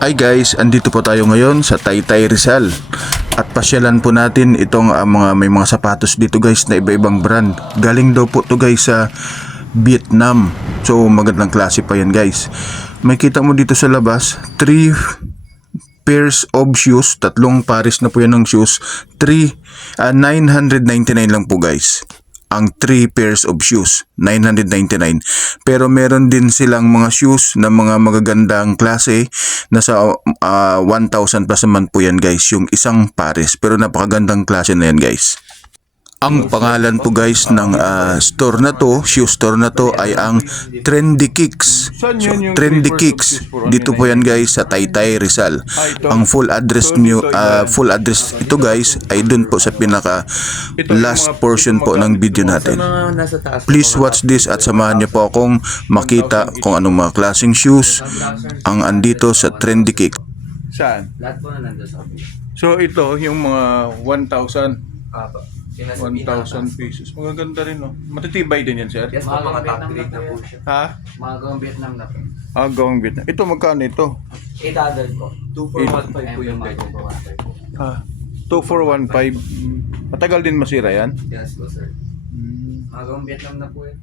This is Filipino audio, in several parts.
Hi guys, andito po tayo ngayon sa Taytay Rizal at pasyalan po natin itong may mga sapatos dito guys na iba-ibang brand. Galing daw po to guys sa Vietnam. So magandang klase pa yan guys. May kita mo dito sa labas 3 pairs of shoes, tatlong pares na po yan ng shoes. 999 lang po guys. Ang 3 pairs of shoes, 999. Pero meron din silang mga shoes na mga magagandang klase, nasa 1,000 plus naman po yan guys, yung isang pares. Pero napakagandang klase na yan guys. Ang pangalan po guys ng store na to, shoe store na to ay ang Trendy Kicks. So, Trendy Kicks, dito po yan guys sa Taytay Rizal. Ang full address ito guys ay dun po sa pinaka last portion po ng video natin. Please watch this at samahan niyo po akong makita kung anong mga klaseng shoes ang andito sa Trendy Kicks. Saan? Lahat po na nandun sa akin. So ito yung mga 1,000 1,000 pesos. Magaganda rin, no? Matitibay din yan, sir? Yes, mga top grade na po siya. Ha? Mga gawang Vietnam na po. Gawang Vietnam. Ito, magkano ito? 800 po. 2,415 po yung ganyan po. 2,415. Matagal din masira yan? Yes po, sir. Mga gawang Vietnam na po yan.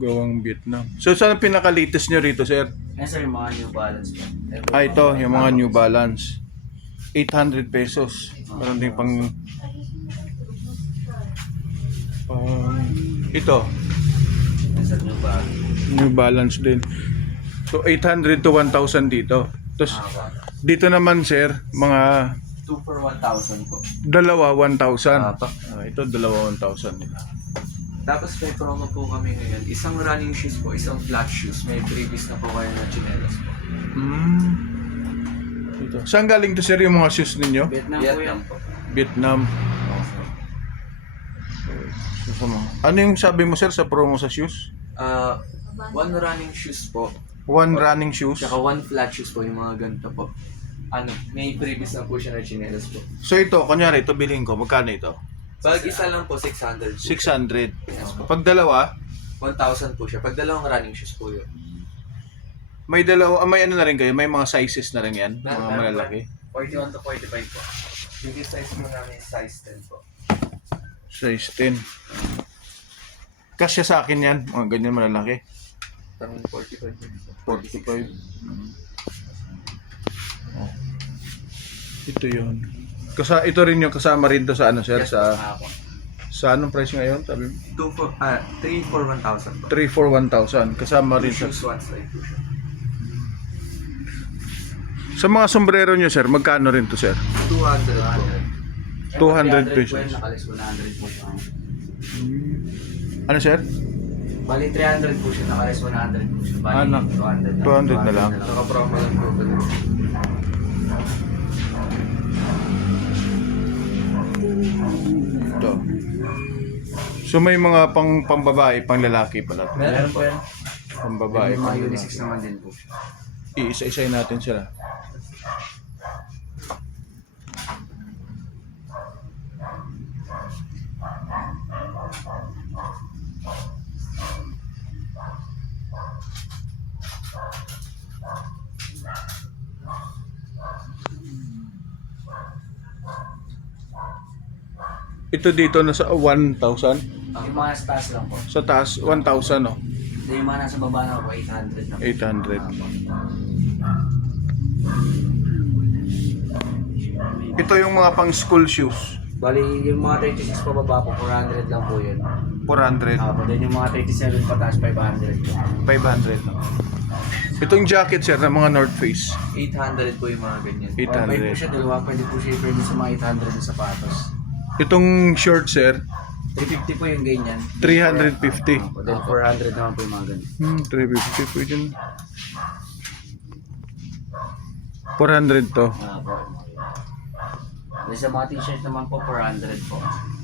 Gawang Vietnam. So, saan ang pinaka-latest nyo rito, sir? Yes, sir, yung mga New Balance po. Ito, yung mga New Balance. 800 pesos. Meron din pang... ito. Yes, sir, New Balance. New Balance din. So, 800 to 1,000 dito. Tapos, dito naman, sir, mga... 2 for 1,000 po. Dalawa, 1,000. Ito, dalawa, 1,000 nila. Tapos may promo po kami ngayon. Isang running shoes po, isang flat shoes. May previous na po kayo na chinelas po. Ito. Saan galing to, sir, yung mga shoes ninyo? Vietnam po. Vietnam. Ano yung sabi mo, sir, sa promo sa shoes? One running shoes po. One running shoes? Tsaka one flat shoes po, yung mga ganito po. May previous na po siya na chinelas po. So ito, kunyari, ito bilhin ko. Magkano ito? Pag isa lang po, 600 po. 600. Yes po. Pag dalawa, 1,000 po siya. Pag dalawang running shoes po yun. may dalawa, may ano na rin kayo? May mga sizes na rin yan? Mga Meron malalaki? 41 to 45 po. Yung size mo namin size 10 po. Size 10. Kasya sa akin yan. Mga ganyan malalaki. Parang 45 po. 45. Ito yun. Ito rin yung kasama rin to sa ano, sir? Yes, Sa anong price ngayon? Sabi mo? 3 for 1,000 po. 3 for 1,000. Kasama rin sa... Shoes, one slide po siya. Sa mga sombrero nyo, sir, magkano rin to, sir? 200 po. 200 pesos. Nakalis 100 po siya. Ano, sir? Bali 300 po siya, nakalis 100 po siya. Bali Ano? 200 na lang. Naka-promo lang po. Ito. So may mga pang-babae, pang-lalaki pala. Meron po yan. Pang-babae, May mga pang-lalaki. unisex naman din po siya. Iisa-isay natin sila. Ito dito nasa 1,000. Yung mga sa taas lang po. Sa taas, 1,000, no? Yung mga nasa baba na po, 800 na po. 800. Ito yung mga pang school shoes. Bali, yung mga 36 pa baba po, 400 lang po yun. 400. Then yung mga 37 pataas, 500 po. 500, no? Itong jacket, sir, ng mga North Face. 800 po yung mga ganyan. 800. Pwede po siya dalawa, pwede po siya pwede sa mga 800 na sapatos. Itong short, sir, 350 po yung ganyan. 350. Then 400 naman po yung mga ganyan. 350 po yun. 400 to. Po. Then sa mga t-shirt naman po, 400 po.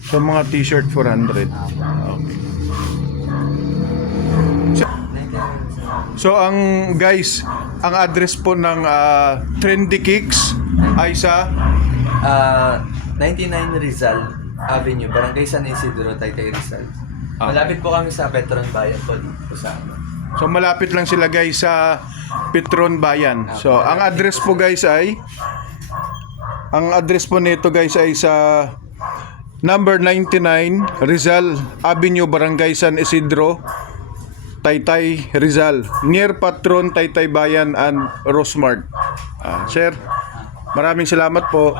Sa mga t-shirt, 400. Po. Okay. So ang guys, ang address po ng Trendy Kicks ay sa 99 Rizal Avenue, Barangay San Isidro, Taytay Rizal. Malapit po kami sa Petron Bayan po dito sa So malapit lang sila guys sa Petron Bayan. So ang address po guys ay nito guys ay sa number 99 Rizal Avenue, Barangay San Isidro, Taytay, Rizal, near Patron Taytay Bayan and Rosmart. Sir, maraming salamat po.